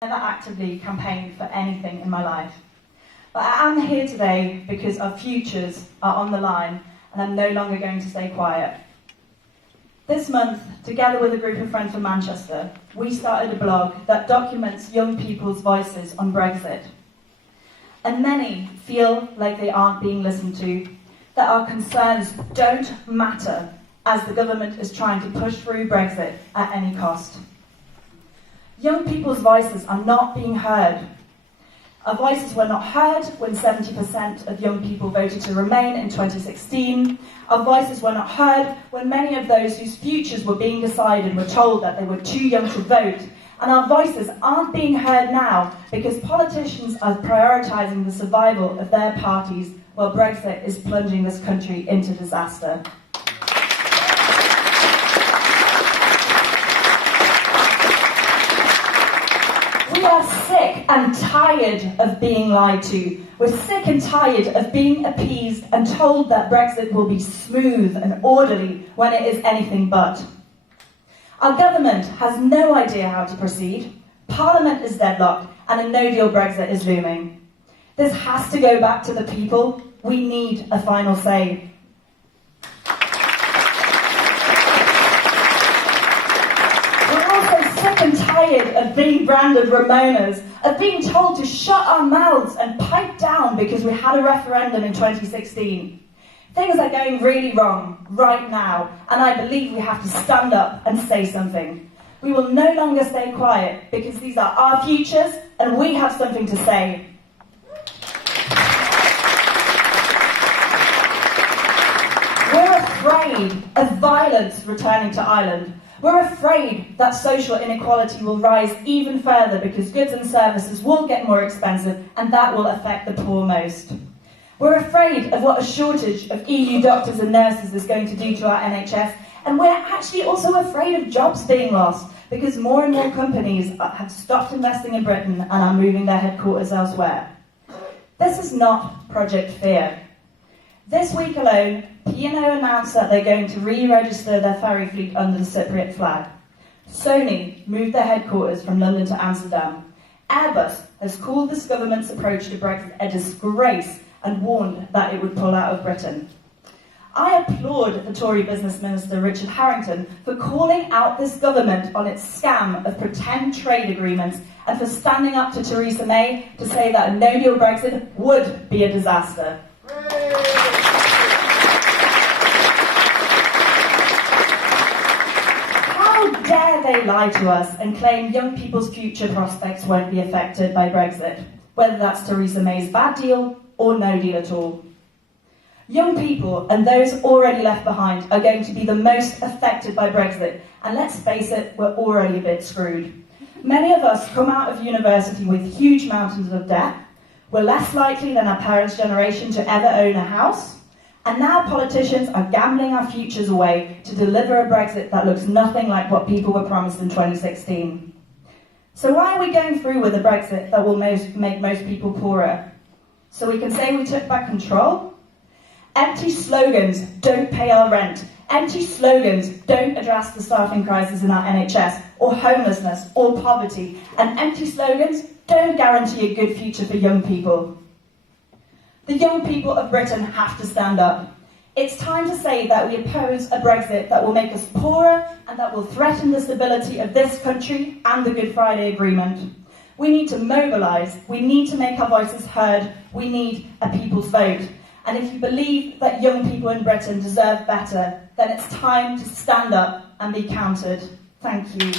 Never actively campaigned for anything in my life. But I am here today because our futures are on the line and I'm no longer going to stay quiet. This month, together with a group of friends from Manchester, we started a blog that documents young people's voices on Brexit. And many feel like they aren't being listened to, that our concerns don't matter as the government is trying to push through Brexit at any cost. Young people's voices are not being heard. Our voices were not heard when 70% of young people voted to remain in 2016. Our voices were not heard when many of those whose futures were being decided were told that they were too young to vote. And our voices aren't being heard now because politicians are prioritising the survival of their parties while Brexit is plunging this country into disaster. We are sick and tired of being lied to. We're sick and tired of being appeased and told that Brexit will be smooth and orderly when it is anything but. Our government has no idea how to proceed. Parliament is deadlocked and a no-deal Brexit is looming. This has to go back to the people. We need a final say. Sick and tired of being branded Ramonas, of being told to shut our mouths and pipe down because we had a referendum in 2016. Things are going really wrong right now, and I believe we have to stand up and say something. We will no longer stay quiet because these are our futures and we have something to say. We're afraid of violence returning to Ireland. We're afraid that social inequality will rise even further because goods and services will get more expensive and that will affect the poor most. We're afraid of what a shortage of EU doctors and nurses is going to do to our NHS, and we're actually also afraid of jobs being lost because more and more companies have stopped investing in Britain and are moving their headquarters elsewhere. This is not Project Fear. This week alone, P&O announced that they're going to re-register their ferry fleet under the Cypriot flag. Sony moved their headquarters from London to Amsterdam. Airbus has called this government's approach to Brexit a disgrace and warned that it would pull out of Britain. I applaud the Tory Business Minister Richard Harrington for calling out this government on its scam of pretend trade agreements and for standing up to Theresa May to say that a no-deal Brexit would be a disaster. How dare they lie to us and claim young people's future prospects won't be affected by Brexit, whether that's Theresa May's bad deal or no deal at all. Young people and those already left behind are going to be the most affected by Brexit, and let's face it, we're already a bit screwed. Many of us come out of university with huge mountains of debt. We're less likely than our parents' generation to ever own a house. And now politicians are gambling our futures away to deliver a Brexit that looks nothing like what people were promised in 2016. So why are we going through with a Brexit that will make most people poorer? So we can say we took back control? Empty slogans don't pay our rent. Empty slogans don't address the staffing crisis in our NHS, or homelessness, or poverty. And empty slogans don't guarantee a good future for young people. The young people of Britain have to stand up. It's time to say that we oppose a Brexit that will make us poorer and that will threaten the stability of this country and the Good Friday Agreement. We need to mobilise. We need to make our voices heard. We need a people's vote. And if you believe that young people in Britain deserve better, then it's time to stand up and be counted. Thank you.